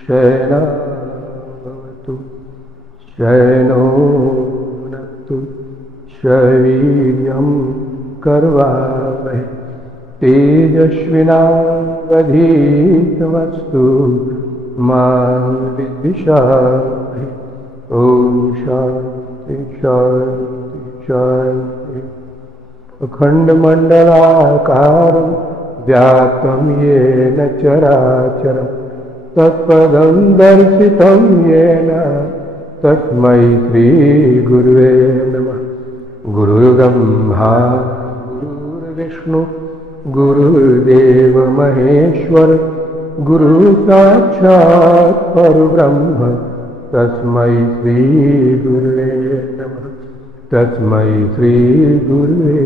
शयनावतु शयनो भुनक्तु शवीर्यं कर्वावहै तेजस्विनावधीतमस्तु मा विद्विषावहै। ओम शांति शांति शांति। अखंडमंडलाकारं व्याप्तं येन चराचरं तत्पदं दर्शितं येन तस्मै श्रीगुरुवे नमः। गुरुर्ब्रह्मा गुरुर्विष्णु गुरुर्देव महेश्वर गुरुसाक्षात् परब्रह्म तस्मै श्रीगुरुवे नमः। तस्मै श्रीगुरुवे।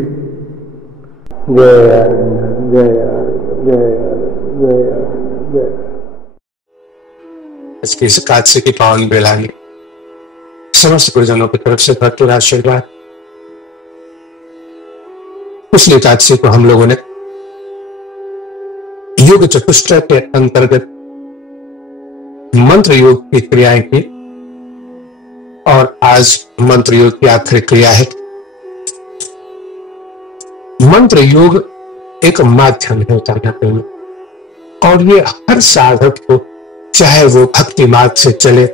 जय आनंद जय आनंद जय आनंद जय आनंद जय। इसकी इस एकादशी की पावन बेला में समस्त गुरुजनों की तरफ से भरपूर आशीर्वाद। पिछली एकादशी को हम लोगों ने योग चतुष्टय के अंतर्गत मंत्र योग की क्रियाएं की और आज मंत्र योग की आखिरी क्रिया है। मंत्र योग एक माध्यम है उतारने में, और ये हर साधक को, चाहे वो भक्ति मार्ग से चले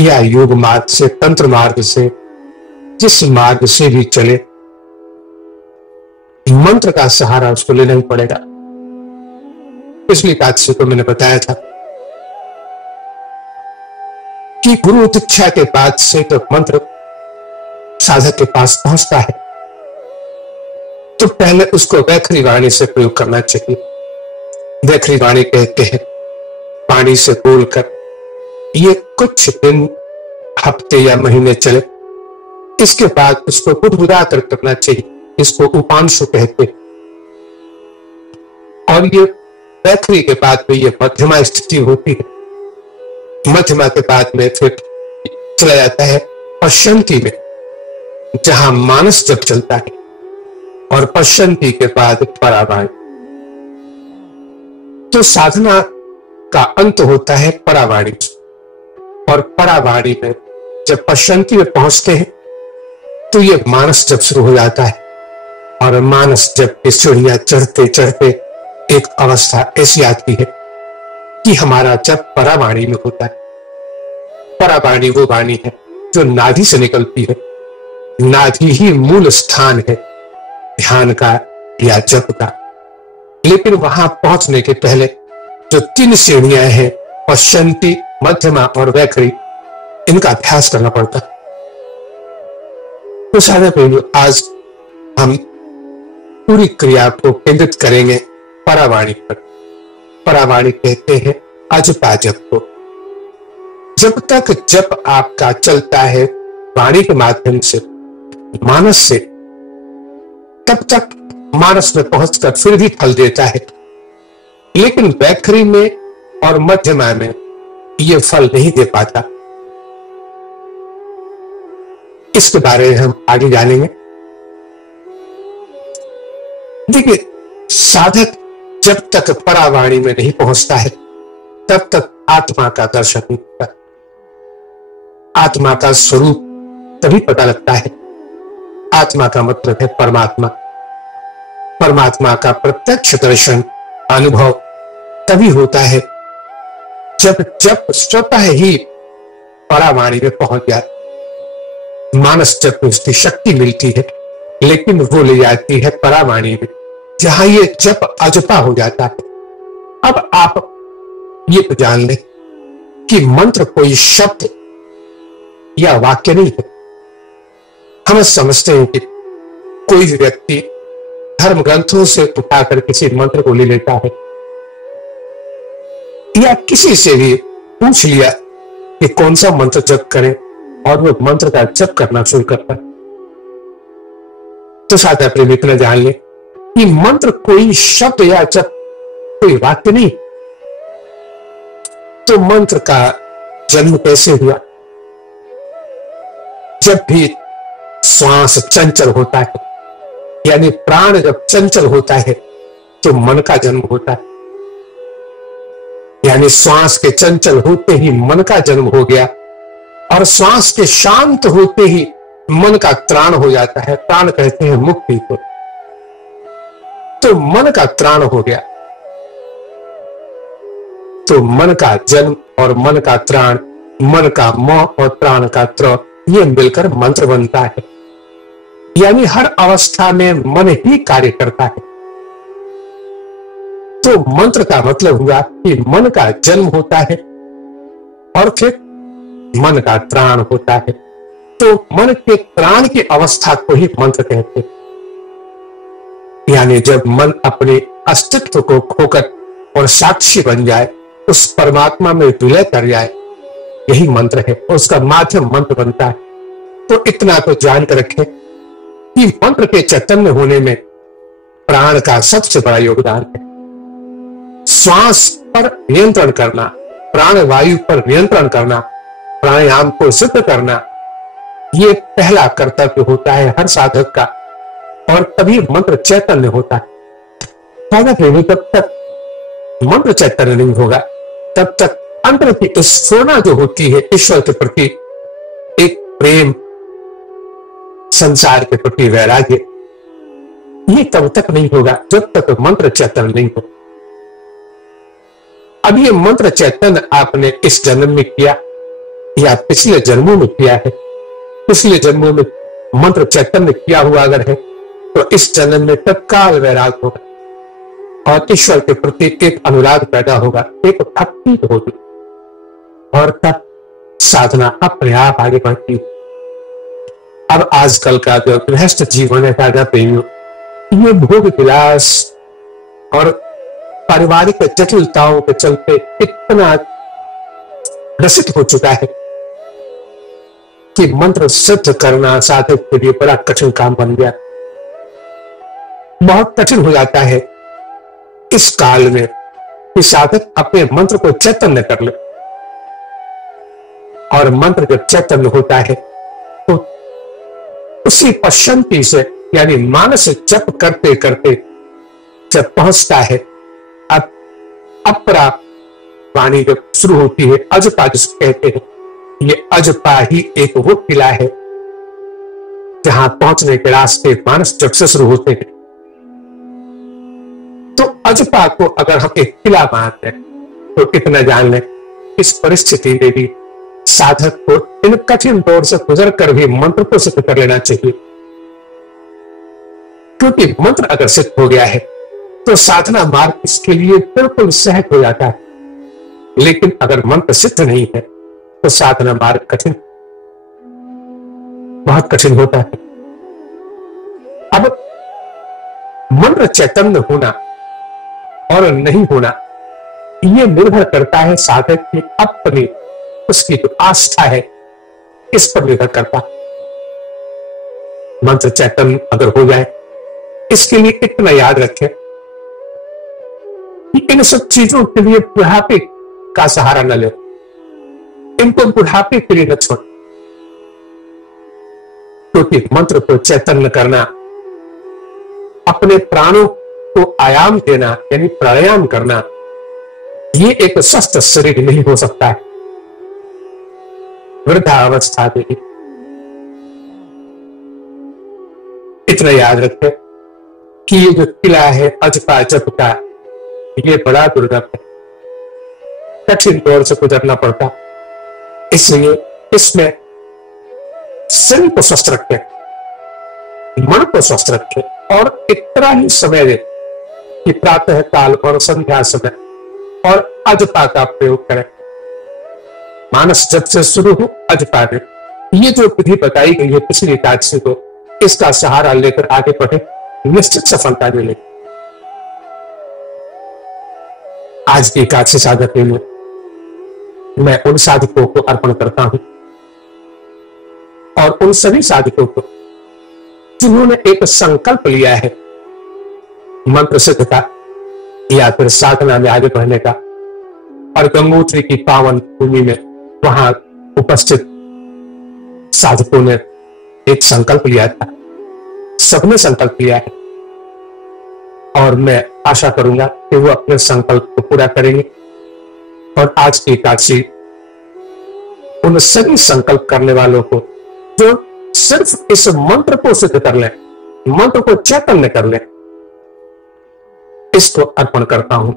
या योग मार्ग से, तंत्र मार्ग से, जिस मार्ग से भी चले, मंत्र का सहारा उसको लेना ही पड़ेगा। पिछली एकादशी को मैंने बताया था कि गुरु दीक्षा के बाद से तो मंत्र साधक के पास पहुंचता है तो पहले उसको वैखरी वाणी से प्रयोग करना चाहिए। वैखरी वाणी कहते हैं वाणी से बोलकर ये कुछ दिन, हफ्ते या महीने चले, इसके बाद उसको बुदबुदा कर करना चाहिए। इसको उपांशु कहते हैं। और ये वैखरी के बाद में ये मध्यमा स्थिति होती है। मध्यमा के बाद में फिर चला जाता है पश्चंती में, जहां मानस जप चलता है, और पश्चंती के बाद परावाणी। तो साधना का अंत होता है परावाणी, और परावाणी में जब पश्चंती में पहुंचते हैं तो ये मानस जप शुरू हो जाता है। और मानस जप की सीढ़ियां चढ़ते चढ़ते एक अवस्था ऐसी आती है कि हमारा जप परावाणी में होता है। परावाणी वो वाणी है जो नाभि से निकलती है। नाभि ही मूल स्थान है ध्यान का या जप का। लेकिन वहां पहुंचने के पहले जो 3 श्रेणियां हैं, पश्चंती, मध्यमा और वैखरी, इनका अभ्यास करना पड़ता है। तो साधक आज हम पूरी क्रिया को केंद्रित करेंगे परावाणी पर। परावाणी कहते हैं अजपा जप को। जब तक जप आपका चलता है वाणी के माध्यम से, मानस से, तब तक मानस में पहुंचकर फिर भी फल देता है। लेकिन वैखरी में और मध्यमा में यह फल नहीं दे पाता। इसके बारे में हम आगे जानेंगे। देखिए, साधक जब तक परावाणी में नहीं पहुंचता है तब तक आत्मा का दर्शन नहीं होता। आत्मा का स्वरूप तभी पता लगता है। आत्मा का मतलब है परमात्मा। परमात्मा का प्रत्यक्ष दर्शन, अनुभव तभी होता है जब स्वतः ही परावाणी में पहुंच जाए। मानस जब उसकी शक्ति मिलती है, लेकिन वो ले जाती है परावाणी में, जहां ये जप अजपा हो जाता है। अब आप ये तो जान लें कि मंत्र कोई शब्द या वाक्य नहीं है। हम समझते हैं कि कोई भी व्यक्ति धर्म ग्रंथों से उठाकर किसी मंत्र को ले लेता है, या किसी से भी पूछ लिया कि कौन सा मंत्र जप करें, और वो मंत्र का जप करना शुरू करता है। तो साधा प्रेम इतना जान ले कि मंत्र कोई शब्द या जप, कोई वाक्य नहीं। तो मंत्र का जन्म कैसे हुआ? जब भी श्वास चंचल होता है, यानी प्राण जब चंचल होता है, तो मन का जन्म होता है। यानी श्वास के चंचल होते ही मन का जन्म हो गया, और श्वास के शांत होते ही मन का त्राण हो जाता है। प्राण कहते हैं मुक्ति को। तो मन का त्राण हो गया, तो मन का जन्म और मन का त्राण, मन का मोह और प्राण का त्र, ये मिलकर मंत्र बनता है। यानी हर अवस्था में मन ही कार्य करता है। तो मंत्र का मतलब हुआ कि मन का जन्म होता है और फिर मन का त्राण होता है। तो मन के त्राण की अवस्था को ही मंत्र कहते हैं। यानी जब मन अपने अस्तित्व को खोकर और साक्षी बन जाए, उस परमात्मा में विलय कर जाए, यही मंत्र है। उसका माध्यम मंत्र बनता है। तो इतना तो जान कर रखें कि मंत्र के चैतन्य होने में प्राण का सबसे बड़ा योगदान है। श्वास पर नियंत्रण करना, प्राण वायु पर नियंत्रण करना, प्राणायाम को सिद्ध करना, ये पहला कर्तव्य होता है हर साधक का। और तभी मंत्र चैतन्य होता है। साधक नहीं, तब तक मंत्र चैतन्य नहीं होगा, तब तक अंतर की स्फुरना जो होती है ईश्वर के प्रति, एक प्रेम, संसार के प्रति वैराग्य, ये तब तक नहीं होगा जब तक मंत्र चैतन्य नहीं हो। अब ये मंत्र चैतन्य आपने इस जन्म में किया या पिछले जन्मों में किया है। पिछले जन्मों में मंत्र चैतन्य किया हुआ अगर है तो इस जन्म में तत्काल वैराग होगा और ईश्वर के प्रति एक अनुराग पैदा होगा, एक भक्ति होगी, और तब साधना अपने आप आगे बढ़ती है। अब आजकल का जो गृहस्थ जीवन है साधना प्रेमियों, ये भोग विलास और पारिवारिक जटिलताओं के चलते इतना ग्रसित हो चुका है कि मंत्र सिद्ध करना साधक के लिए बड़ा कठिन काम बन गया। बहुत कठिन हो जाता है इस काल में कि साधक अपने मंत्र को चैतन्य कर ले। और मंत्र जब चैतन्य होता है तो उसी पश्चंती से, यानी मानस जप करते करते जब पहुंचता है, अब अपरा वाणी जब शुरू होती है, अजपा जिसको कहते हैं, ये अजपा ही एक वो किला है जहां पहुंचने के रास्ते मानस जप से शुरू होते हैं। तो अजपा को अगर हम एक किला मानते हैं तो इतना जान लें, इस परिस्थिति में भी साधक को इन कठिन दौर से गुजर कर भी मंत्र को सिद्ध कर लेना चाहिए। क्योंकि मंत्र अगर सिद्ध हो गया है तो साधना मार्ग इसके लिए बिल्कुल सहज हो जाता है। लेकिन अगर मंत्र सिद्ध नहीं है तो साधना मार्ग कठिन, बहुत कठिन होता है। अब मंत्र चैतन्य होना और नहीं होना यह निर्भर करता है साधक की अपनी, उसकी जो आस्था है इस पर निर्भर करता है। मंत्र चैतन्य अगर हो जाए, इसके लिए इतना याद रखें कि इन सब चीजों के लिए बुढ़ापे का सहारा न ले, इनको बुढ़ापे के लिए न छोड़। क्योंकि मंत्र को चैतन्य करना, अपने प्राणों को आयाम देना यानी प्राणायाम करना, ये एक स्वस्थ शरीर नहीं हो सकता है वृद्धावस्था में। इतना याद रखें कि ये जो किला है अजपा जप का, ये बड़ा दुर्लभ है, कठिन दौर से गुजरना पड़ता। इसलिए इसमें शरीर को स्वस्थ रखें, मन को स्वस्थ रखें और इतना ही समय दें कि प्रातः काल और संध्या समय और अजपा का प्रयोग करें। मानस जब से शुरू हो अजपा में, ये जो विधि बताई गई है पिछली एकादशी को, इसका सहारा लेकर आगे बढ़े, निश्चित सफलता मिलेगी। आज की एकादशी साधक में मैं उन साधकों को अर्पण करता हूं और उन सभी साधकों को जिन्होंने एक संकल्प लिया है मंत्र सिद्ध का या फिर साधना में आगे बढ़ने का, और गंगोत्री की पावन भूमि में वहां उपस्थित साधकों ने एक संकल्प लिया था। सबने संकल्प लिया है और मैं आशा करूंगा कि वो अपने संकल्प को पूरा करेंगे और आज की एकादशी उन सभी संकल्प करने वालों को जो सिर्फ इस मंत्र को सिद्ध कर ले, मंत्र को चैतन्य कर ले, इसको अर्पण करता हूं।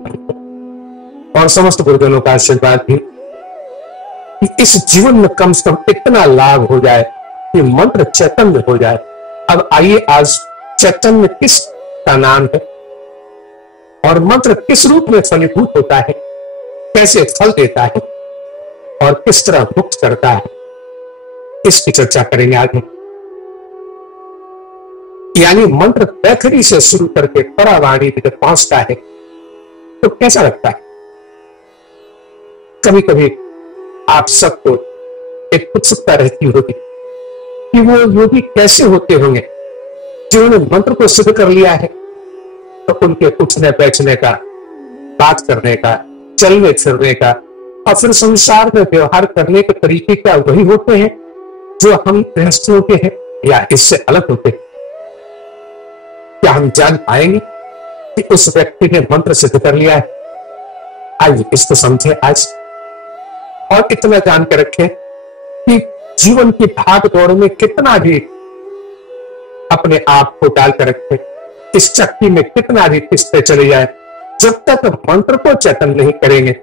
और समस्त गुरुजनों का आशीर्वाद भी कि इस जीवन में कम से कम इतना लाभ हो जाए कि मंत्र चैतन्य हो जाए। अब आइए, आज चैतन्य किस का नाम है और मंत्र किस रूप में फलीभूत होता है, कैसे फल देता है और किस तरह मुक्त करता है, इसकी चर्चा करेंगे आगे। यानी मंत्र बैखरी से शुरू करके परावाणी जब पहुंचता है तो कैसा लगता है? कभी कभी आप सबको एक उत्सुकता रहती होगी कि वो योगी कैसे होते होंगे जिन्होंने मंत्र को सिद्ध कर लिया है, तो उनके उठने बैठने का, बात करने का, चलने फिरने का और फिर संसार में व्यवहार करने के तरीके क्या वही होते हैं जो हम गृहस्थियों के हैं या इससे अलग होते हैं? क्या हम जान पाएंगे कि उस व्यक्ति ने मंत्र सिद्ध कर लिया है? आइए इसको समझे आज, और इतना जान के रखें कि जीवन की भाग दौड़ में कितना भी अपने आप को डाल कर रखें, इस चक्की में कितना भी पिसते चले जाए, जब तक मंत्र को चैतन्य नहीं करेंगे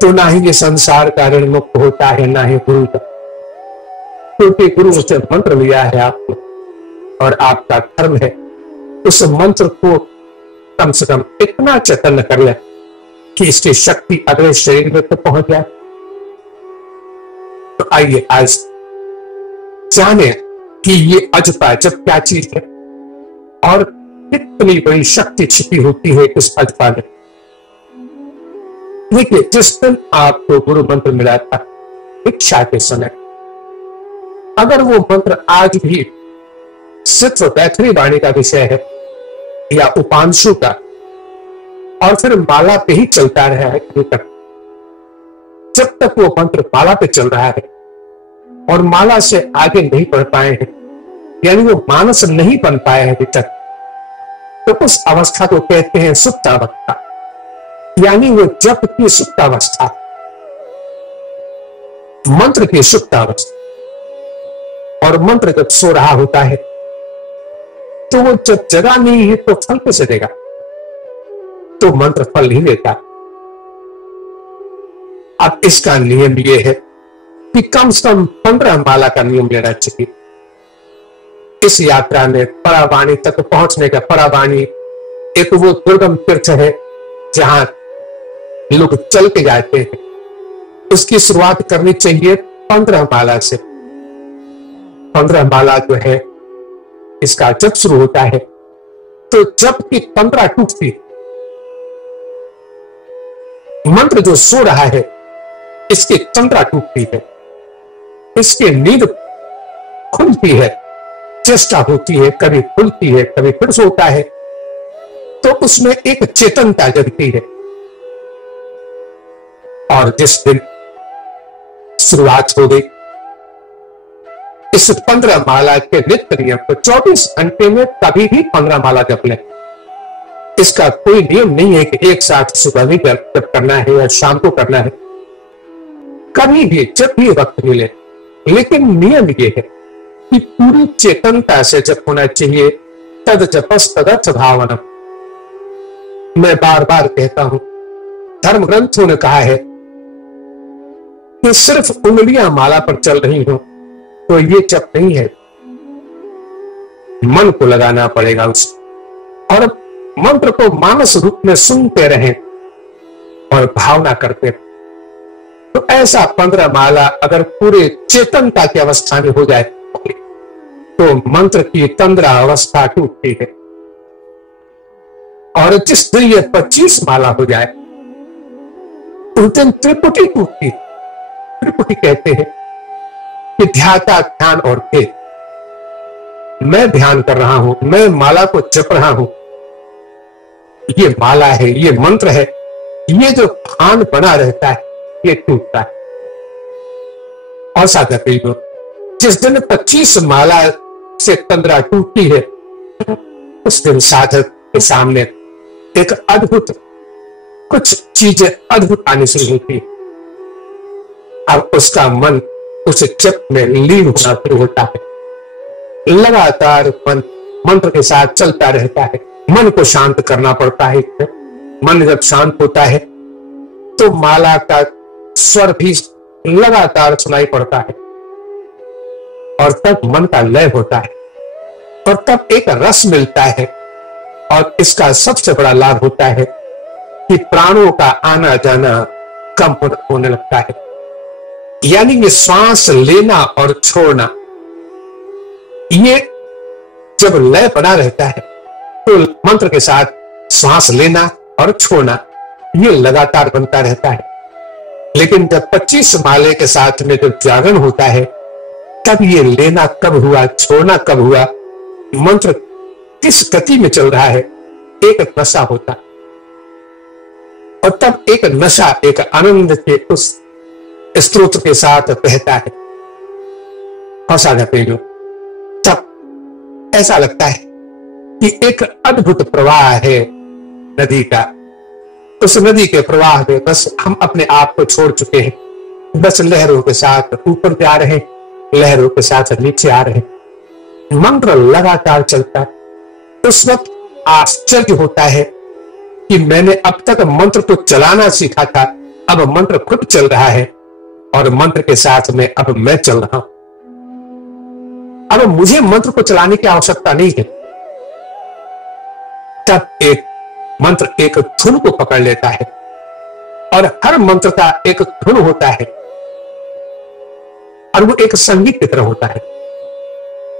तो ना ही ये संसार का ऋण मुक्त होता है, ना ही गुरु का, क्योंकि गुरु से मंत्र लिया है आपको और आपका धर्म है उस मंत्र को कम से कम इतना चैतन्य कर ले कि इसकी शक्ति अगले शरीर में तो पहुंच जाए। तो आइए आज जाने कि ये अजपा जब क्या चीज है और कितनी बड़ी शक्ति छिपी होती है इस अजपा में। देखिए, जिस दिन आपको गुरु मंत्र मिला था दीक्षा के समय, अगर वो मंत्र आज भी सिर्फ बैखरी वाणी का विषय है या उपांशु का और फिर माला पे ही चलता रहा है अभी तक, जब तक वो मंत्र माला पे चल रहा है और माला से आगे नहीं बढ़ पाए हैं, यानी वो मानस नहीं बन पाए हैं अभी तक, तो उस अवस्था को कहते हैं सुप्तावस्था, यानी वो जप की सुप्तावस्था, मंत्र की सुप्तावस्था। और मंत्र जब सो रहा होता है तो वो जब जगा नहीं है तो फल कैसे देगा? तो मंत्र फल नहीं देता। अब इसका नियम ये है कि कम से कम 15 माला का नियम लेना चाहिए। इस यात्रा में परावाणी तक पहुंचने का, परावाणी एक वो दुर्गम तीर्थ है जहां लोग चल के जाते हैं, उसकी शुरुआत करनी चाहिए 15 माला से। 15 माला जो है इसका जब शुरू होता है तो जब की 15 टूटती, मंत्र जो सो रहा है इसकी 15 टूटती है, इसकी नींद खुलती है, चेष्टा होती है, कभी खुलती है, कभी फिर सोता है, तो उसमें एक चेतनता जगती है। और जिस दिन शुरुआत हो गई इस 15 माला के नित्य नियम को 24 घंटे में कभी भी 15 माला जप लें। इसका कोई नियम नहीं है कि एक साथ सुबह भी जप करना है या शाम को करना है, कभी भी जब भी वक्त मिले, लेकिन नियम ये है कि पूरी चेतनता से जप होना चाहिए। तद जपस तदर्थ भावनम, मैं बार बार कहता हूं, धर्म ग्रंथों ने कहा है कि सिर्फ उंगलियां माला पर चल रही हो तो ये जप नहीं है, मन को लगाना पड़ेगा उसको, और मंत्र को मानस रूप में सुनते रहें और भावना करते रहें। तो ऐसा 15 माला अगर पूरे चेतनता की अवस्था में हो जाए तो मंत्र की तंद्रा अवस्था टूटती है। और जिस दिन ये 25 माला हो जाए उस दिन त्रिपुटी टूटती। त्रिपुटी कहते हैं कि ध्याता, ध्यान और भेद। मैं ध्यान कर रहा हूं, मैं माला को जप रहा हूं, ये माला है, ये मंत्र है, ये जो भान बना रहता है ये टूटता है। और साधक जिस दिन 25 माला से तंद्रा टूटती है उस दिन साधक के सामने एक अद्भुत कुछ चीजें अद्भुत आनी शुरू होती है। अब उसका मन उस जप में लीन होना शुरू होता है। लगातार मन मंत्र के साथ चलता रहता है। मन को शांत करना पड़ता है। मन जब शांत होता है तो माला का स्वर भी लगातार सुनाई पड़ता है और तब मन का लय होता है और तब एक रस मिलता है। और इसका सबसे बड़ा लाभ होता है कि प्राणों का आना जाना कम होने लगता है। यानी ये श्वास लेना और छोड़ना, ये जब लय बना रहता है तो मंत्र के साथ श्वास लेना और छोड़ना ये लगातार बनता रहता है। लेकिन जब 25 माले के साथ में जब जागरण होता है तब ये लेना कब हुआ, छोड़ना कब हुआ, मंत्र किस गति में चल रहा है, एक नशा होता है। और तब एक नशा, एक आनंद के उस स्रोत के साथ बहता है। और साधक जो तब ऐसा लगता है कि एक अद्भुत प्रवाह है नदी का। उस नदी के प्रवाह में बस हम अपने आप को छोड़ चुके हैं, बस लहरों के साथ ऊपर जा रहे हैं, लहरों के साथ नीचे आ रहे हैं। मंत्र लगातार चलता है। उस वक्त आश्चर्य होता है कि मैंने अब तक मंत्र को चलाना सीखा था, अब मंत्र खुद चल रहा है और मंत्र के साथ में अब मैं चल रहा हूं। अब मुझे मंत्र को चलाने की आवश्यकता नहीं है। तब एक मंत्र एक धुन को पकड़ लेता है और हर मंत्र का एक धुन होता है और वो एक संगीत की तरह होता है।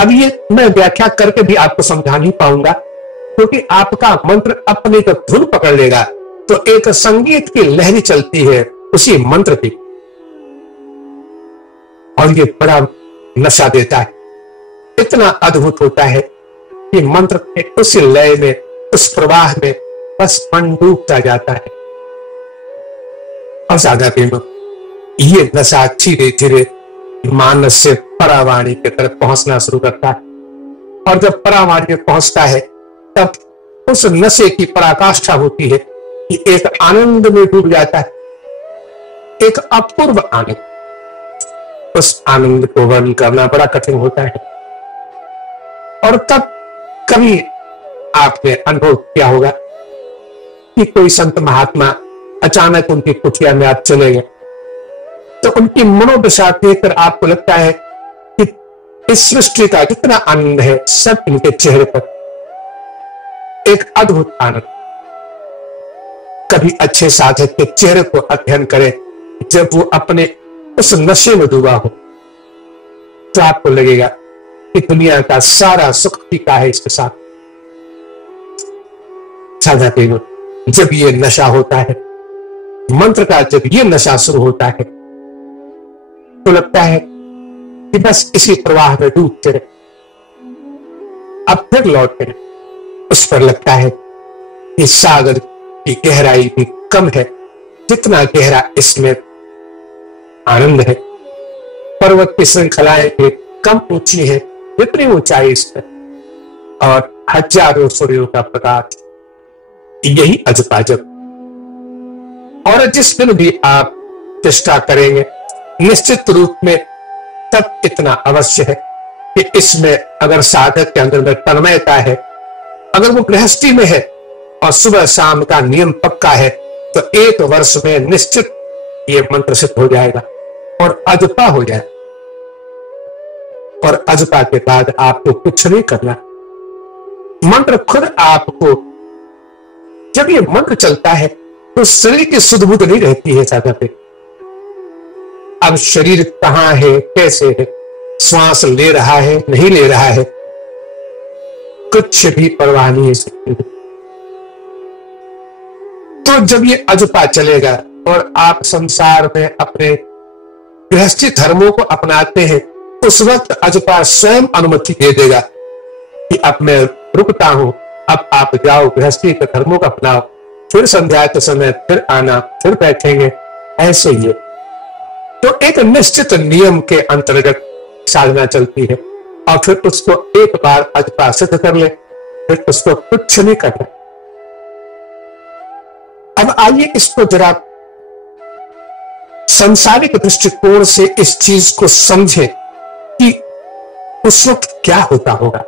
अब ये मैं व्याख्या करके भी आपको समझा नहीं पाऊंगा, क्योंकि आपका मंत्र अपनी तो धुन पकड़ लेगा तो एक संगीत की लहरी चलती है उसी मंत्र की, और ये बड़ा नशा देता है। इतना अद्भुत होता है कि मंत्र के उस लय में, उस प्रवाह में बस मन डूबता जाता है। और साधा प्रेम, ये नशा धीरे धीरे मानस से परावाणी की तरफ पहुंचना शुरू करता है। और जब परावाणी में पहुंचता है तब उस नशे की पराकाष्ठा होती है कि एक आनंद में डूब जाता है, एक अपूर्व आनंद। उस आनंद को वर्णन करना बड़ा कठिन होता है। और तब कभी आपने अनुभव किया होगा कि कोई संत महात्मा अचानक उनकी कुटिया में आप चले गए तो उनकी मनोदशा देखकर आपको लगता है कि इस सृष्टि का जितना आनंद है सब इनके चेहरे पर। एक अद्भुत आनंद। कभी अच्छे साधक के चेहरे को अध्ययन करें जब वो अपने उस नशे में डूबा हो तो आपको लगेगा कि दुनिया का सारा सुख फीका है इसके साथ। साधा प्रेम, जब ये नशा होता है मंत्र का, जब ये नशा शुरू होता है तो लगता है कि बस इसी प्रवाह में डूबते रहे। अब फिर लौटते रहे। उस पर लगता है कि सागर की गहराई भी कम है जितना गहरा इसमें आनंद है। पर्वत की श्रृंखलाएं भी कम ऊंची है जितनी ऊंचाई इस पर, और हजारों सूर्यों का प्रकाश, यही अजपाजब। और जिस दिन भी आप चेष्टा करेंगे निश्चित रूप में तब इतना अवश्य है कि इसमें अगर साधक के अंदर में तन्मयता है, अगर वो गृहस्थी में है और सुबह शाम का नियम पक्का है तो 1 वर्ष में निश्चित ये मंत्र सिद्ध हो जाएगा और अजपा हो जाए। और अजपा के बाद आपको कुछ नहीं करना, मंत्र खुद आपको, जब ये मंत्र चलता है तो शरीर की सुध बुध नहीं रहती है साधक पे। अब शरीर कहां है, कैसे है, श्वास ले रहा है नहीं ले रहा है, कुछ भी परवाह नहीं है। तो जब ये अजपा चलेगा और आप संसार में अपने गृहस्थी धर्मों को अपनाते हैं, उस वक्त अजपा स्वयं अनुमति दे देगा कि अब मैं रुकता हूं, अब आप जाओ गृहस्थी के धर्मों को अपनाओ, फिर संध्या के समय फिर आना, फिर बैठेंगे। ऐसे ही तो एक निश्चित नियम के अंतर्गत साधना चलती है और फिर उसको एक बार अजपा सिद्ध कर ले, फिर उसको कुछ नहीं करना। अब आइए इसको जरा संसारिक दृष्टिकोण से इस चीज को समझें कि उस वक्त क्या होता होगा,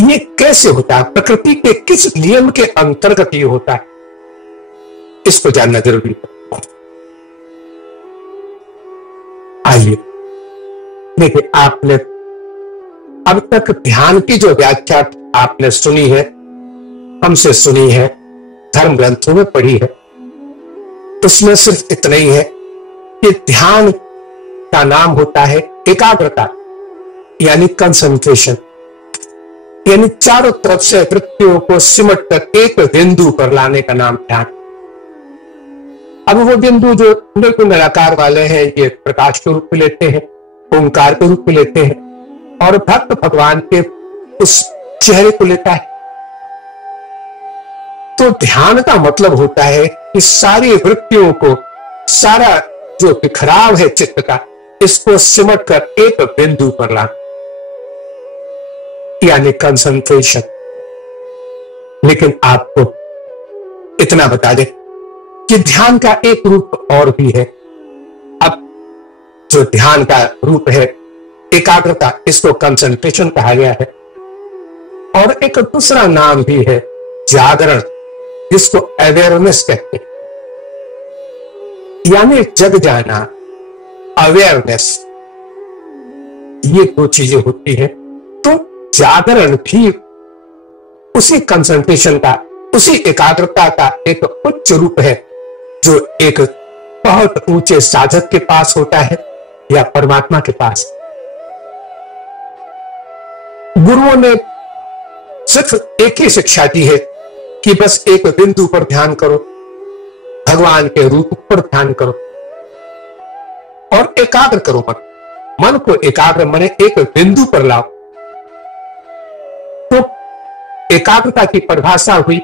ये कैसे होता है, प्रकृति के किस नियम के अंतर्गत ये होता है, इसको जानना जरूरी है। आइए देखिए, आपने अब तक ध्यान की जो व्याख्या आपने सुनी है, हमसे सुनी है, धर्म ग्रंथों में पढ़ी है, उसमें सिर्फ इतना ही है कि ध्यान का नाम होता है एकाग्रता, यानी कंसंट्रेशन, यानी चारों तरफ से वृत्तियों को सिमट कर एक बिंदु पर लाने का नाम ध्यान। अब वो बिंदु जो बिल्कुल निराकार वाले हैं, ये प्रकाश के रूप में लेते हैं, ओंकार के रूप में लेते हैं, और भक्त भगवान के उस चेहरे को लेता है। तो ध्यान का मतलब होता है कि सारी वृत्तियों को, सारा जो बिखराव है चित्त का, इसको सिमट कर एक बिंदु पर लाना, यानी कंसंट्रेशन। लेकिन आपको इतना बता दें कि ध्यान का एक रूप और भी है। अब जो ध्यान का रूप है एकाग्रता, इसको कंसंट्रेशन कहा गया है, और एक दूसरा नाम भी है जागरण, जिसको अवेयरनेस कहते हैं, यानी जग जाना, अवेयरनेस। ये दो चीजें होती है। तो जागरण भी उसी कंसंट्रेशन का, उसी एकाग्रता का एक उच्च रूप है, जो एक बहुत ऊंचे साधक के पास होता है या परमात्मा के पास। गुरुओं ने सिर्फ एक ही शिक्षा दी है कि बस एक बिंदु पर ध्यान करो, भगवान के रूप पर ध्यान करो और एकाग्र करो मन को एकाग्र मने एक बिंदु पर लाओ। तो एकाग्रता की परिभाषा हुई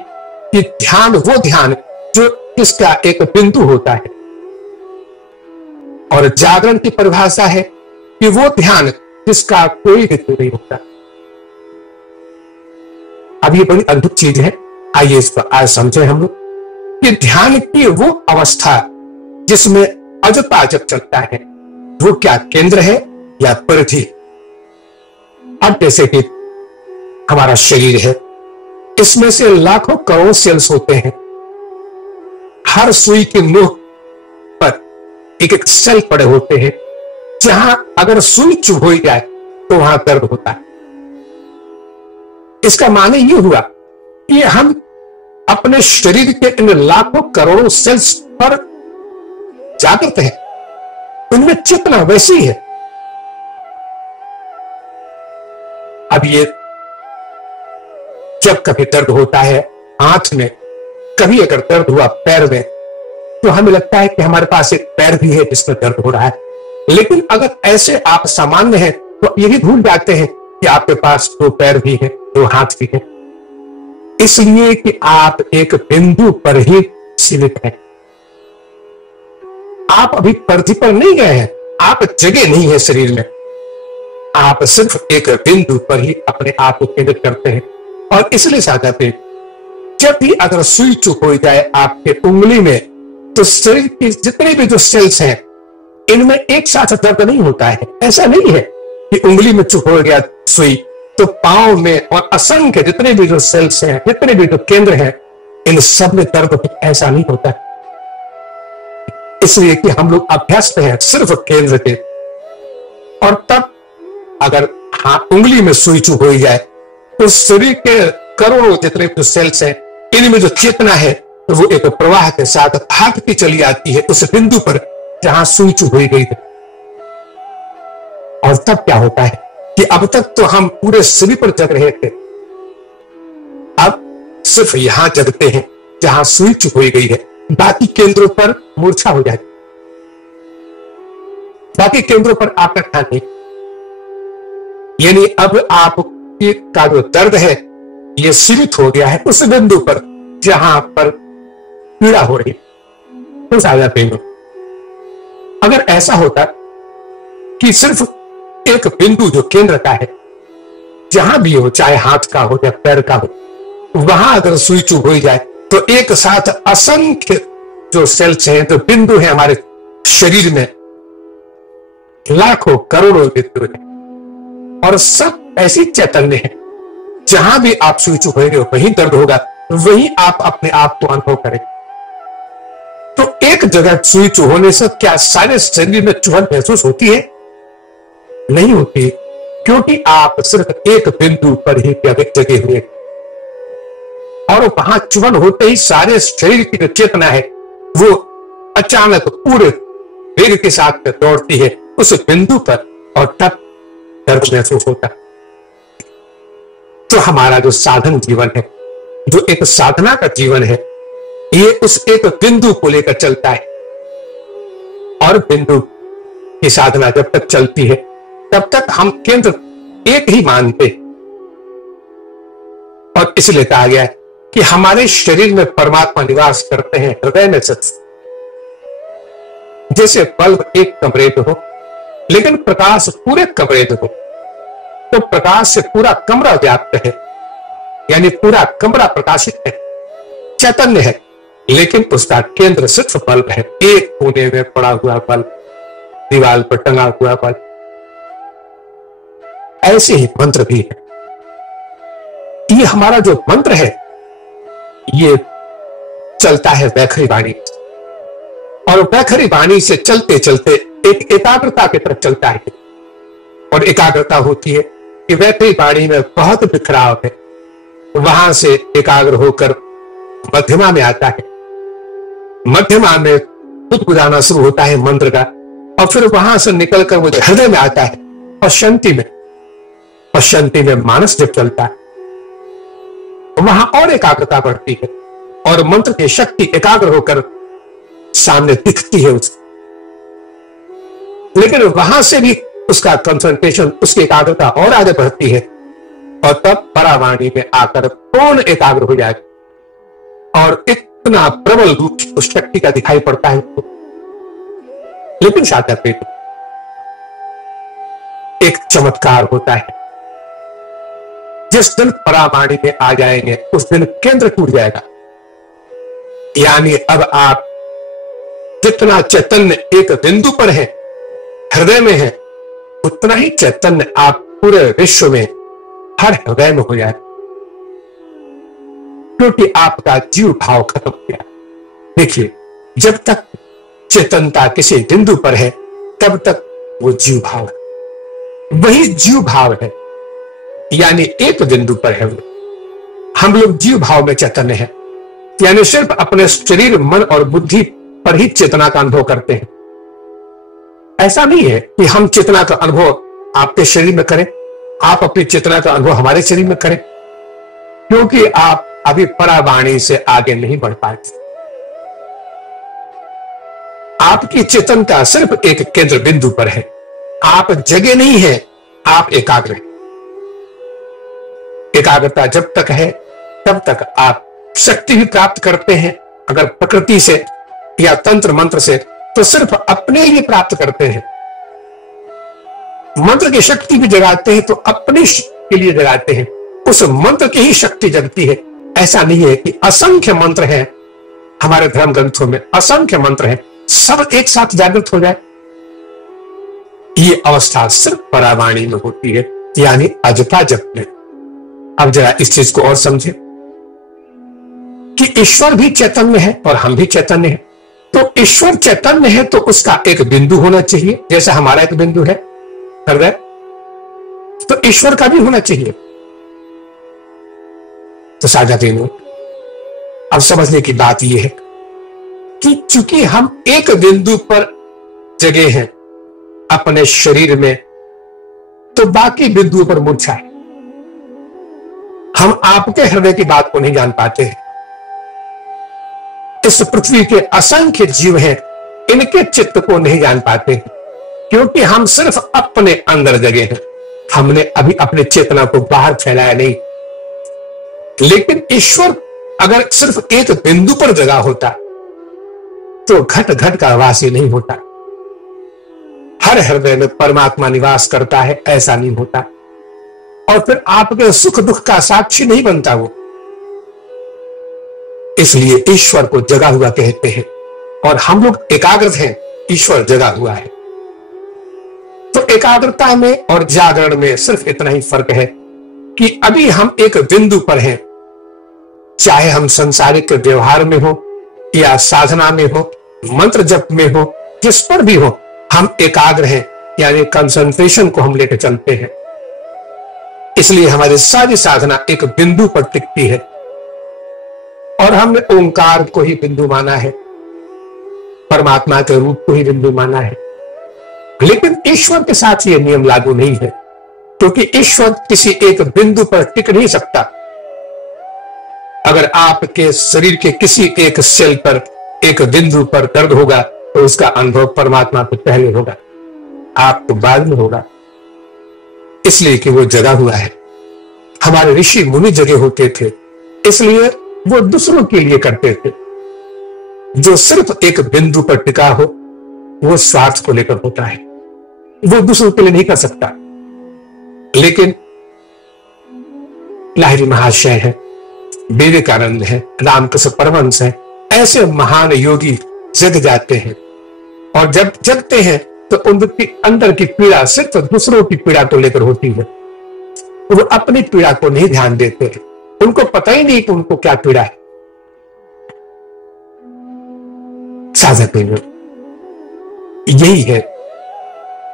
कि ध्यान वो ध्यान जो इसका एक बिंदु होता है, और जागरण की परिभाषा है कि वो ध्यान जिसका कोई बिंदु नहीं होता। अब ये बड़ी अद्भुत चीज है, आइए इसको आज समझे हम लोग कि ध्यान की वो अवस्था जिसमें अजता जब चलता है, वो क्या केंद्र है या परिधि। अब जैसे कि हमारा शरीर है, इसमें से लाखों करोड़ सेल्स होते हैं, हर सुई की नोक पर एक एक सेल पड़े होते हैं, जहां अगर सुई चुभ हो जाए तो वहां दर्द होता है। इसका माने ये हुआ कि हम अपने शरीर के इन लाखों करोड़ों सेल्स पर जागृत हैं, उनमें चेतना वैसी है। अब ये जब कभी दर्द होता है हाथ में, कभी अगर दर्द हुआ पैर में, तो हमें लगता है कि हमारे पास एक पैर भी है जिसमें दर्द हो रहा है। लेकिन अगर ऐसे आप सामान्य हैं तो यही भूल जाते हैं कि आपके पास दो पैर भी है, दो हाथ भी है, इसलिए कि आप एक बिंदु पर ही सीमित हैं। आप अभी परिधि पर नहीं गए हैं, आप जगह नहीं है शरीर में, आप सिर्फ एक बिंदु पर ही अपने आप को केंद्रित करते हैं। और इसलिए साधक पे जब भी अगर सुई चुप हो जाए आपके उंगली में, तो शरीर की जितने भी जो सेल्स हैं, इनमें एक साथ दर्द नहीं होता है। ऐसा नहीं है कि उंगली में चुप हो गया सुई तो पांव में और असंख्य जितने भी जो सेल्स हैं, जितने भी जो केंद्र हैं, इन सब में दर्द होता, ऐसा नहीं होता है। इसलिए कि हम लोग अभ्यस्त हैं सिर्फ केंद्र के, और तब अगर उंगली में सुई चुप हो जाए तो शरीर के करोड़ों जितने जो सेल्स हैं, इनमें जो चेतना है, तो वो एक प्रवाह के साथ भागती चली आती है उस बिंदु पर जहां सुई चुप हो गई है। और तब क्या होता है कि अब तक तो हम पूरे शरीर पर जग रहे थे, अब सिर्फ यहां जगते हैं जहां सुई चुप हो गई है, बाकी केंद्रों पर मूर्छा हो जाती, बाकी केंद्रों पर आपका ध्यान नहीं। यानी अब आपका जो दर्द है ये सीमित हो गया है उस बिंदु पर जहां पर पीड़ा हो रही है, उस आधा बिंदु। अगर ऐसा होता कि सिर्फ एक बिंदु जो केंद्र का है, जहां भी हो, चाहे हाथ का हो या पैर का हो, वहां अगर सुई चुभ हो जाए तो एक साथ असंख्य जो सेल्स हैं, जो बिंदु हैं हमारे शरीर में, लाखों करोड़ों बिंदु हैं, और सब ऐसी चैतन्य है। जहां भी आप सुई चुभेंगे वहीं दर्द होगा, वहीं आप अपने आप को अनुभव करेंगे। तो एक जगह सुई चुभने से क्या सारे शरीर में चुभन महसूस होती है? नहीं होती, क्योंकि आप सिर्फ एक बिंदु पर ही जगे हुए, और वहां चुभन होते ही सारे शरीर की जो चेतना है वो अचानक पूरे वेग के साथ दौड़ती है उस बिंदु पर, और तब दर्द महसूस होता है। तो हमारा जो साधन जीवन है, जो एक साधना का जीवन है, ये उस एक बिंदु को लेकर चलता है। और बिंदु की साधना जब तक चलती है तब तक हम केंद्र एक ही मानते, और इसलिए कहा गया है कि हमारे शरीर में परमात्मा निवास करते हैं हृदय में सच। जैसे बल्ब एक कमरे में हो लेकिन प्रकाश पूरे कमरे में हो, तो प्रकाश से पूरा कमरा व्याप्त है, यानी पूरा कमरा प्रकाशित है, चैतन्य है, लेकिन उसका केंद्र सिर्फ बल्ब है, एक कोने में पड़ा हुआ बल्ब, दीवार पर टंगा हुआ बल्ब। ऐसे ही मंत्र भी है। ये हमारा जो मंत्र है ये चलता है वैखरी वाणी, और वैखरी वाणी से चलते चलते एक एकाग्रता की तरफ चलता है। और एकाग्रता होती है कि वैखरी वाणी में बहुत बिखराव है, वहां से एकाग्र होकर मध्यमा में आता है, मध्यमा में गुदगुदाना शुरू होता है मंत्र का, और फिर वहां से निकलकर वो हृदय में आता है, और शांति में मानस जब चलता है वहां और एकाग्रता बढ़ती है, और मंत्र की शक्ति एकाग्र होकर सामने दिखती है उसकी। लेकिन वहां से भी उसका कंसंट्रेशन, उसकी एकाग्रता और आगे बढ़ती है, और तब परावाणी में आकर पूर्ण एकाग्र हो जाए, और इतना प्रबल रूप उस शक्ति का दिखाई पड़ता है। लेकिन साधक में एक चमत्कार होता है, जिस दिन परावाणी में आ जाएंगे उस दिन केंद्र टूट जाएगा। यानी अब आप जितना चैतन्य एक बिंदु पर है, हृदय में है, उतना ही चैतन्य आप पूरे विश्व में हर हृदय में हो जाए, क्योंकि आपका जीव भाव खत्म हो गया। देखिए, जब तक चेतनता किसी बिंदु पर है तब तक वो जीव भाव है, वही जीव भाव है, यानी एक बिंदु पर है वो। हम लोग जीव भाव में चैतन्य हैं, यानी सिर्फ अपने शरीर, मन और बुद्धि पर ही चेतना का अनुभव करते हैं। ऐसा नहीं है कि हम चेतना का अनुभव आपके शरीर में करें, आप अपनी चेतना का अनुभव हमारे शरीर में करें, क्योंकि आप अभी परावाणी से आगे नहीं बढ़ पाते। आपकी चेतनता सिर्फ एक केंद्र बिंदु पर है, आप जगे नहीं है, आप एकाग्र हैं। एकाग्रता जब तक है तब तक आप शक्ति भी प्राप्त करते हैं। अगर प्रकृति से या तंत्र मंत्र से, तो सिर्फ अपने लिए प्राप्त करते हैं। मंत्र की शक्ति भी जगाते हैं तो अपने के लिए जगाते हैं, उस मंत्र की ही शक्ति जगती है। ऐसा नहीं है कि असंख्य मंत्र हैं हमारे धर्म ग्रंथों में, असंख्य मंत्र हैं, सब एक साथ जागृत हो जाए। ये अवस्था सिर्फ परावाणी में होती है, यानी अजपा जप में। अब जरा इस चीज को और समझे कि ईश्वर भी चैतन्य है और हम भी चैतन्य हैं। तो ईश्वर चैतन्य है तो उसका एक बिंदु होना चाहिए, जैसे हमारा एक बिंदु है हृदय, तो ईश्वर का भी होना चाहिए। तो साझा देनो, अब समझने की बात यह है कि चूंकि हम एक बिंदु पर जगे हैं अपने शरीर में, तो बाकी बिंदुओं पर मूर्छा है। हम आपके हृदय की बात को नहीं जान पाते हैं। इस पृथ्वी के असंख्य जीव हैं, इनके चित्त को नहीं जान पाते, क्योंकि हम सिर्फ अपने अंदर जगे हैं। हमने अभी अपने चेतना को बाहर फैलाया नहीं। लेकिन ईश्वर अगर सिर्फ एक बिंदु पर जगा होता तो घट घट का वासी नहीं होता। हर हृदय में परमात्मा निवास करता है, ऐसा नहीं होता। और फिर आपके सुख दुख का साक्षी नहीं बनता वो। इसलिए ईश्वर को जगा हुआ कहते हैं, और हम लोग एकाग्र हैं, ईश्वर जगा हुआ है। तो एकाग्रता में और जागरण में सिर्फ इतना ही फर्क है कि अभी हम एक बिंदु पर हैं, चाहे हम संसारिक व्यवहार में हो या साधना में हो, मंत्र जप में हो, जिस पर भी हो, हम एकाग्र हैं, यानी कंसंट्रेशन को हम लेकर चलते हैं। इसलिए हमारी सारी साधना एक बिंदु पर टिकती है, और हमने ओंकार को ही बिंदु माना है, परमात्मा के रूप को ही बिंदु माना है। लेकिन ईश्वर के साथ यह नियम लागू नहीं है, क्योंकि ईश्वर किसी एक बिंदु पर टिक नहीं सकता। अगर आपके शरीर के किसी एक सेल पर, एक बिंदु पर दर्द होगा, तो उसका अनुभव परमात्मा को पहले होगा, आपको बाद में होगा, इसलिए कि वो जगा हुआ है। हमारे ऋषि मुनि जगे होते थे, इसलिए वो दूसरों के लिए करते थे। जो सिर्फ एक बिंदु पर टिका हो, वो स्वार्थ को लेकर होता है, वो दूसरों के लिए नहीं कर सकता। लेकिन लाहिरी महाशय है, विवेकानंद है, रामकृष्ण परमहंस है, ऐसे महान योगी जग जाते हैं, और जब जगते हैं तो उनके अंदर की पीड़ा सिर्फ दूसरों की पीड़ा को लेकर होती है। वो अपनी पीड़ा को नहीं ध्यान देते हैं, उनको पता ही नहीं कि उनको क्या पीड़ा है। साधक यही है,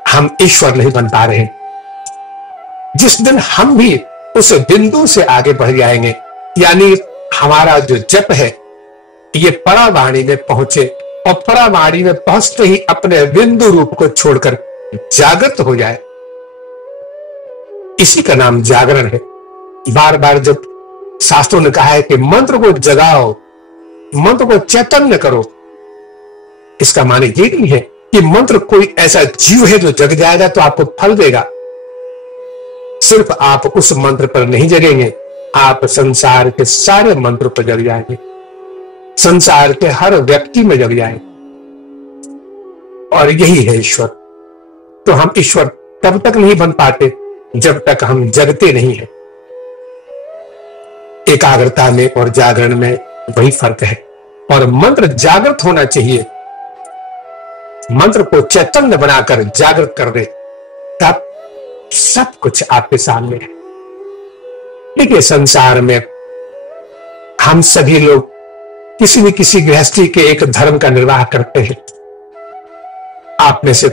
हम ईश्वर नहीं बन पा रहे। जिस दिन हम भी उस बिंदु से आगे बढ़ जाएंगे, यानी हमारा जो जप है ये परावाणी में पहुंचे, और परावाणी में पहुंचते ही अपने बिंदु रूप को छोड़कर जागृत हो जाए, इसी का नाम जागरण है। बार बार जब शास्त्रों ने कहा है कि मंत्र को जगाओ, मंत्र को चैतन्य करो, इसका माने ये नहीं है कि मंत्र कोई ऐसा जीव है जो जग जाएगा तो आपको फल देगा। सिर्फ आप उस मंत्र पर नहीं जगेंगे, आप संसार के सारे मंत्रों पर जग जाएंगे, संसार के हर व्यक्ति में जग जाएंगे, और यही है ईश्वर। तो हम ईश्वर तब तक नहीं बन पाते जब तक हम जगते नहीं हैं। एकाग्रता में और जागरण में वही फर्क है, और मंत्र जागृत होना चाहिए, मंत्र को चैतन्य बनाकर जागृत कर दे, तब सब कुछ आपके सामने है। देखिए, संसार में हम सभी लोग किसी न किसी गृहस्थी के एक धर्म का निर्वाह करते हैं। आप में से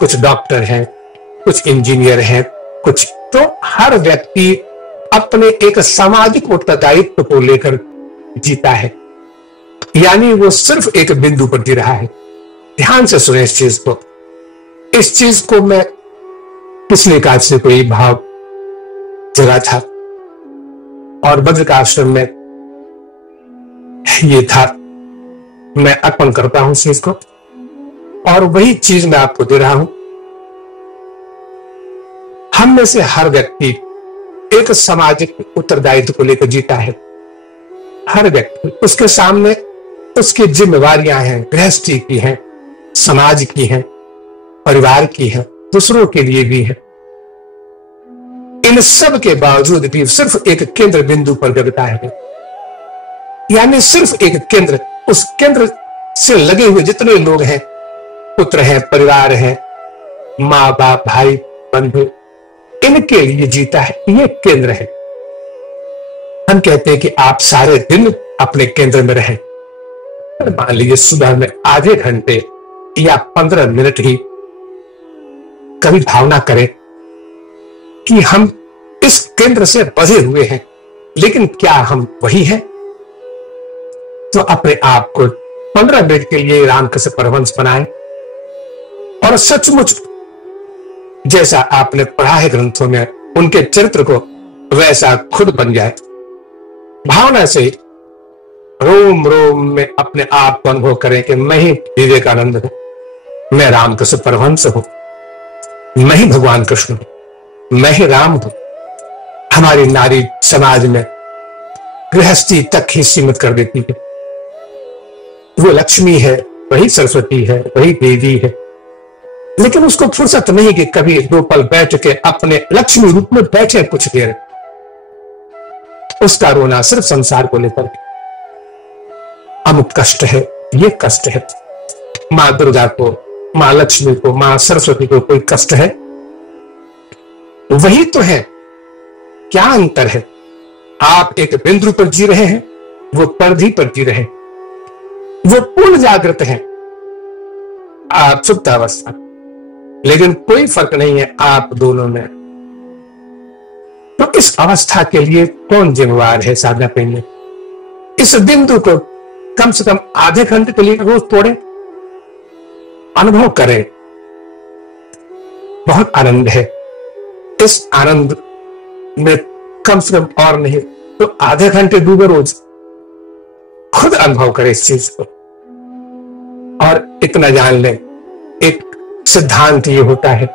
कुछ डॉक्टर हैं, कुछ इंजीनियर हैं, कुछ, तो हर व्यक्ति अपने एक सामाजिक उत्तरदायित्व को लेकर जीता है, यानी वो सिर्फ एक बिंदु पर जी रहा है। ध्यान से सुने इस चीज को। इस चीज को मैं पिछले काल से कोई भाव जगा था, और बद्रिकाश्रम में ये था, मैं अर्पण करता हूं इस चीज को, और वही चीज मैं आपको दे रहा हूं। हम में से हर व्यक्ति एक सामाजिक उत्तरदायित्व को लेकर जीता है। हर व्यक्ति, उसके सामने उसकी जिम्मेवारियां हैं, गृहस्थी की हैं, समाज की हैं, परिवार की हैं, दूसरों के लिए भी है। इन सब के बावजूद भी सिर्फ एक केंद्र बिंदु पर जगता है, यानी सिर्फ एक केंद्र, उस केंद्र से लगे हुए जितने लोग हैं, पुत्र हैं, परिवार है, माँ बाप, भाई बंधु, इनके लिए जीता है। ये केंद्र है। हम कहते हैं कि आप सारे दिन अपने केंद्र में रहें। मान लीजिए सुबह में आधे घंटे या 15 मिनट ही कभी भावना करें कि हम इस केंद्र से बंधे हुए हैं, लेकिन क्या हम वही हैं? तो अपने आप को 15 मिनट के लिए रामकृष्ण परमहंस बनाएं, और सचमुच जैसा आपने पढ़ा है ग्रंथों में, उनके चरित्र को वैसा खुद बन जाए। भावना से रोम रोम में अपने आप को अनुभव करें कि मैं ही विवेकानंद हूं, मैं रामकृष्ण परमहंस हूं, मैं ही भगवान कृष्ण हूं, मैं ही राम हूं। हमारी नारी समाज में गृहस्थी तक ही सीमित कर देती है। वो लक्ष्मी है, वही सरस्वती है, वही देवी है, लेकिन उसको फुर्सत नहीं कि कभी 2 पल बैठ के अपने लक्ष्मी रूप में बैठे कुछ देर। उसका रोना सिर्फ संसार को लेकर। अमुक कष्ट है, ये कष्ट है, मां दुर्गा को, मां लक्ष्मी को, मां सरस्वती को कोई कष्ट है, वही तो है। क्या अंतर है? आप एक बिंदु पर जी रहे हैं, वो परिधि पर जी रहे हैं, वो पूर्ण जागृत है, आप सुप्तावस्था, लेकिन कोई फर्क नहीं है आप दोनों में। तो इस अवस्था के लिए कौन जिम्मेवार है साधना करने? इस बिंदु को कम से कम आधे घंटे के लिए रोज तोड़े, अनुभव करें, बहुत आनंद है। इस आनंद में कम से कम और नहीं तो आधे घंटे डूबे रोज, खुद अनुभव करें इस चीज को। और इतना जान लें, एक सिद्धांत ये होता है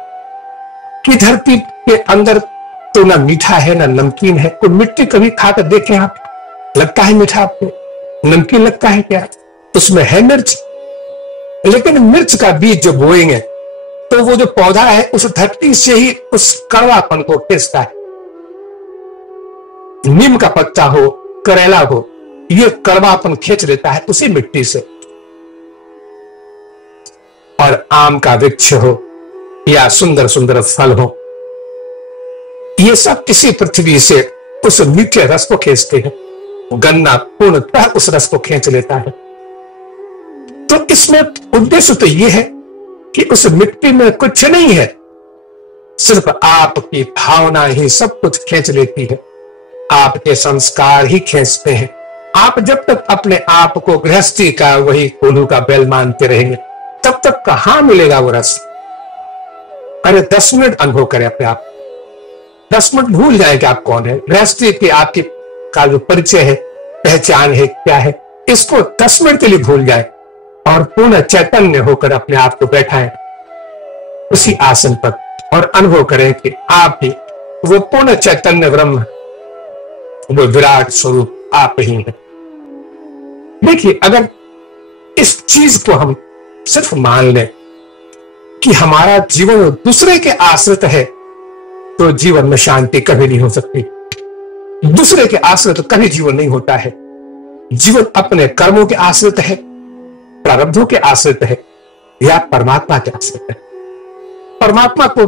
कि धरती के अंदर तो ना मीठा है ना नमकीन है। कोई मिट्टी कभी खाकर देखें आप, लगता है मीठा आपको? नमकीन लगता है क्या? उसमें है मिर्च, लेकिन मिर्च का बीज जो बोएंगे तो वो जो पौधा है उस धरती से ही उस कड़वापन को खींचता है। नीम का पत्ता हो, करेला हो, ये कड़वापन खींच लेता है उसी मिट्टी से। और आम का वृक्ष हो या सुंदर सुंदर फल हो, ये सब इसी पृथ्वी से उस मीठे रस को खींचते हैं। गन्ना पूर्णतः उस रस को खींच लेता है। तो इसमें उद्देश्य तो यह है कि उस मिट्टी में कुछ नहीं है, सिर्फ आपकी भावना ही सब कुछ खींच लेती है, आपके संस्कार ही खींचते हैं। आप जब तक अपने आप को गृहस्थी का वही कोल्हू का बैल मानते रहेंगे, तब तक कहां मिलेगा वो रस? अरे 10 मिनट अनुभव करें अपने आप, 10 मिनट भूल जाए कि आप कौन है। गृहस्थी की आपकी का जो परिचय है, पहचान है, क्या है, इसको 10 मिनट के लिए भूल जाए और पूर्ण चैतन्य होकर अपने आप को बैठाएं उसी आसन पर और अनुभव करें कि आप ही वो पूर्ण चैतन्य ब्रह्म, वो विराट स्वरूप आप ही हैं। देखिए, अगर इस चीज को हम सिर्फ मान लें कि हमारा जीवन दूसरे के आश्रित है, तो जीवन में शांति कभी नहीं हो सकती। दूसरे के आश्रित तो कभी जीवन नहीं होता है। जीवन अपने कर्मों के आश्रित है, प्रारब्धों के आश्रित है या परमात्मा के आश्रित है। परमात्मा को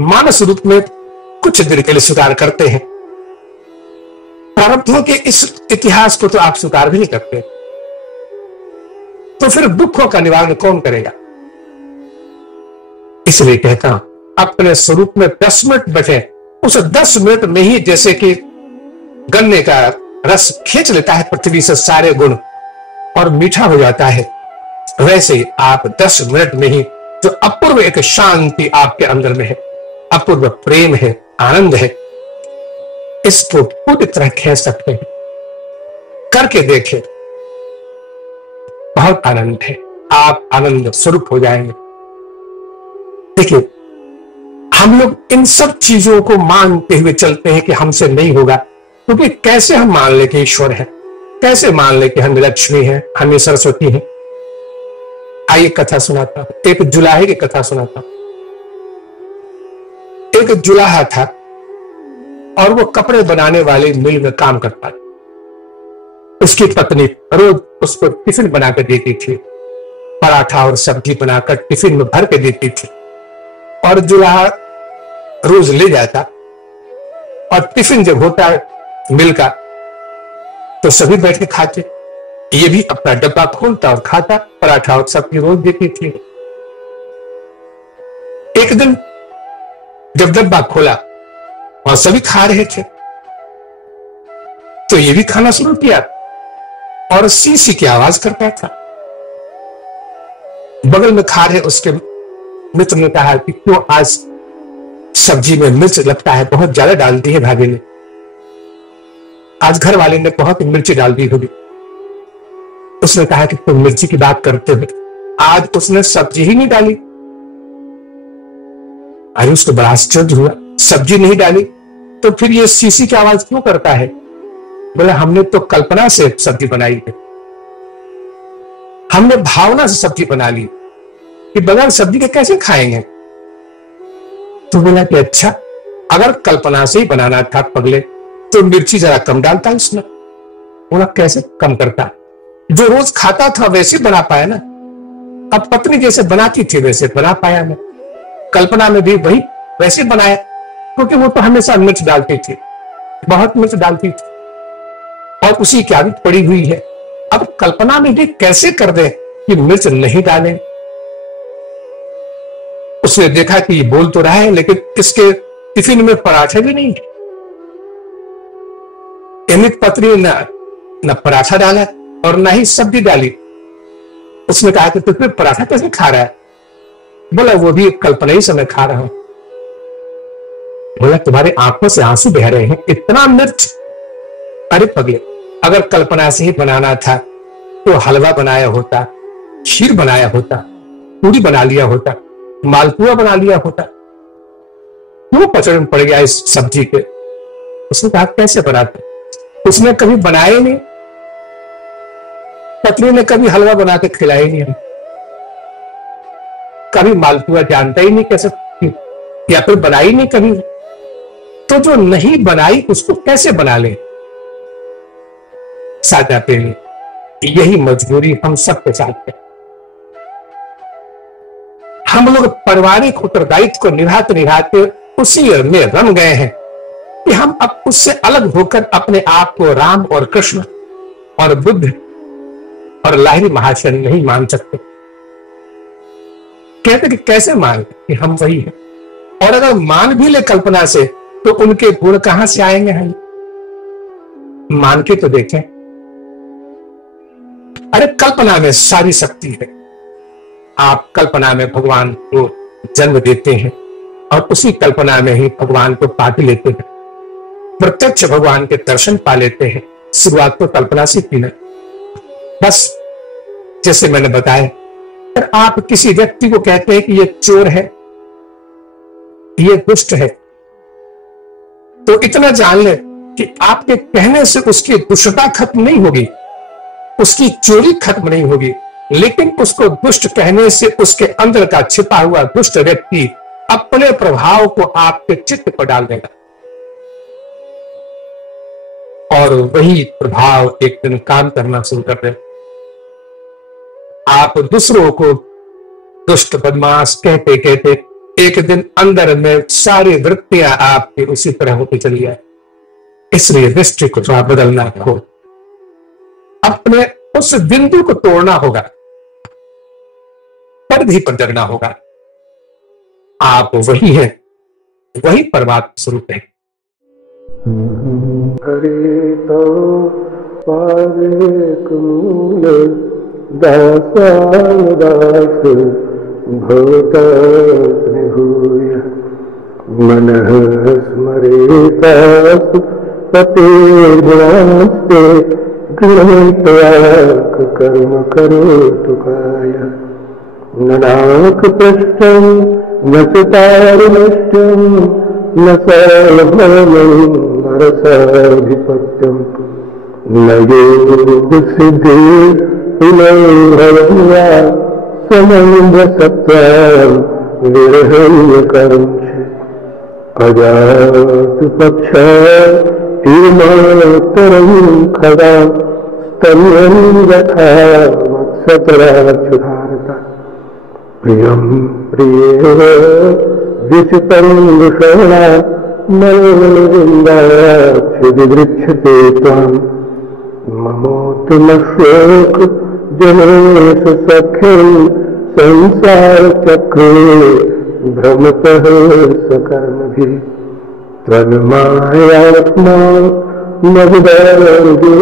मानस रूप में कुछ देर के लिए स्वीकार करते हैं, प्रारब्धों के इस इतिहास को तो आप स्वीकार भी नहीं करते। तो फिर दुखों का निवारण कौन करेगा? इसलिए कहता हूं, अपने स्वरूप में 10 मिनट बैठे, उस 10 मिनट में ही जैसे कि गन्ने का रस खींच लेता है पृथ्वी से सारे गुण और मीठा हो जाता है, वैसे ही आप 10 मिनट में ही जो अपूर्व एक शांति आपके अंदर में है, अपूर्व प्रेम है, आनंद है, इसको पूरी तरह खींच सकते हैं। करके देखें, बहुत आनंद है, आप आनंद स्वरूप हो जाएंगे। देखिए, हम लोग इन सब चीजों को मानते हुए चलते हैं कि हमसे नहीं होगा, क्योंकि कैसे हम मान ले कि ईश्वर है, कैसे मान ले कि हम लक्ष्मी है, हमें सरस्वती है। आइए कथा सुनाता हूं, एक जुलाहे की कथा सुनाता हूं। एक जुलाहा था और वो कपड़े बनाने वाले मिल में काम करता था। उसकी पत्नी रोज उसको टिफिन बनाकर देती थी, पराठा और सब्जी बनाकर टिफिन में भर के देती थी, और जुलाहा रोज ले जाता। और टिफिन जब होता है मिल का तो सभी बैठ के खाते, ये भी अपना डब्बा खोलता और खाता, पराठा और सब्जी रोज देती थी। एक दिन जब डब्बा खोला और सभी खा रहे थे, तो ये भी खाना शुरू किया और सी सी की आवाज करता था। बगल में खा रहे उसके मित्र ने कहा कि क्यों आज सब्जी में मिर्च लगता है बहुत ज्यादा डाल दी है भाभी ने, आज घर वाले ने बहुत मिर्ची डाल दी होगी। उसने कहा कि तुम मिर्ची की बात करते हो, आज उसने सब्जी ही नहीं डाली। अरे उसको बड़ा आश्चर्य हुआ, सब्जी नहीं डाली तो फिर ये सीसी की आवाज क्यों करता है? बोला हमने तो कल्पना से सब्जी बनाई है, हमने भावना से सब्जी बना ली कि बगैर सब्जी के कैसे खाएंगे। तो बोला कि अच्छा, अगर कल्पना से ही बनाना था पगले तो मिर्ची जरा कम डालता इसमें। बोला कैसे कम करता? जो रोज खाता था वैसे बना पाया ना। अब पत्नी जैसे बनाती थी वैसे बना पाया मैं। कल्पना में भी वही वैसे बनाया, क्योंकि वो तो हमेशा मिर्च डालती थी, बहुत मिर्च डालती थी और उसी की आदत पड़ी हुई है। अब कल्पना में भी कैसे कर दे कि मिर्च नहीं डालें। उसने देखा कि ये बोल तो रहा है लेकिन इसके टिफिन में पराठे भी नहीं है। अमित पत्नी ने न पराठा डाला और न ही सब्जी डाली। उसने कहा कि तू पराठा कैसे खा रहा है? बोला वो भी कल्पना ही समय खा रहा हूं। बोला तुम्हारी आंखों से आंसू बह रहे हैं, इतना मिर्च? अरे पगले, अगर कल्पना से ही बनाना था तो हलवा बनाया होता, खीर बनाया होता, पूरी बना लिया होता, मालपुआ बना लिया होता। क्यों पचड़न पड़ गया इस सब्जी के? उसने कहा कैसे बनाते? उसने कभी बनाए नहीं। पत्नी ने कभी हलवा बना के खिलाया नहीं, कभी मालपुआ जानता ही नहीं कैसे, या फिर बनाई नहीं कभी। तो जो नहीं बनाई उसको कैसे बना ले? साझा प्रेमी, यही मजबूरी हम सबके साथ है। हम लोग पारिवारिक उत्तरदायित्व को निभाते निभाते उसी में रम गए हैं कि हम अब उससे अलग होकर अपने आप को राम और कृष्ण और बुद्ध और लाहिरी महाशय नहीं मान सकते। कहते कि कैसे मान कि हम वही हैं, और अगर मान भी ले कल्पना से तो उनके गुण कहां से आएंगे? हम मान के तो देखें। अरे कल्पना में सारी शक्ति है। आप कल्पना में भगवान को जन्म देते हैं और उसी कल्पना में ही भगवान को पा भी लेते हैं, प्रत्यक्ष भगवान के दर्शन पा लेते हैं। शुरुआत तो कल्पना से की ना। बस जैसे मैंने बताया, अगर आप किसी व्यक्ति को कहते हैं कि ये चोर है, ये दुष्ट है, तो इतना जान ले कि आपके कहने से उसकी दुष्टता खत्म नहीं होगी, उसकी चोरी खत्म नहीं होगी, लेकिन उसको दुष्ट कहने से उसके अंदर का छिपा हुआ दुष्ट व्यक्ति अपने प्रभाव को आपके चित्त पर डाल देगा और वही प्रभाव एक दिन काम करना शुरू कर देगा। आप दूसरों को दुष्ट बदमाश कहते कहते एक दिन अंदर में सारी वृत्तियां आपकी उसी तरह होती चली जाए। इसलिए दृष्टि को थोड़ा बदलना हो, अपने उस बिंदु को तोड़ना होगा, परिधि पर जगना होगा। आप वही हैं, वही परमात्मा स्वरूप है। हरे तो पारे कमूल दासान दास भूय मनः स्मरेतास पते गुणास्ते गृहत्याग कर्म करोतु काय ननाक पृष्ठं न चितारिष्टं न सर्वभवनं नरसाधिपत्यं न योग सिद्धि पुनर्भवन्या समन्ध सत्यां विरहण्य कर्म अजात पक्ष तीर्मातरं खदा स्तन्यं यथा मत्सतराच्युधारता प्रियं प्रियेव विचितं दुषणा मलविन्दाक्षिदिगृच्छते त्वां ममोत्तमशोक जनेश सख्यं संसार चक्रे भ्रमतः सकर्मभिः त्वन्मायात्मा मविदार्गे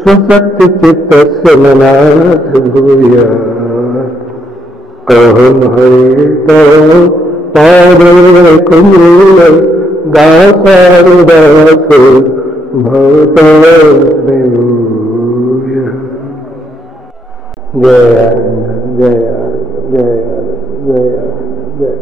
स्वशक्ति चित्तस्य मनाथ भूयात् अहं हरितो पादकमूल दासारुदास भवतास्मि जय जय जय जय।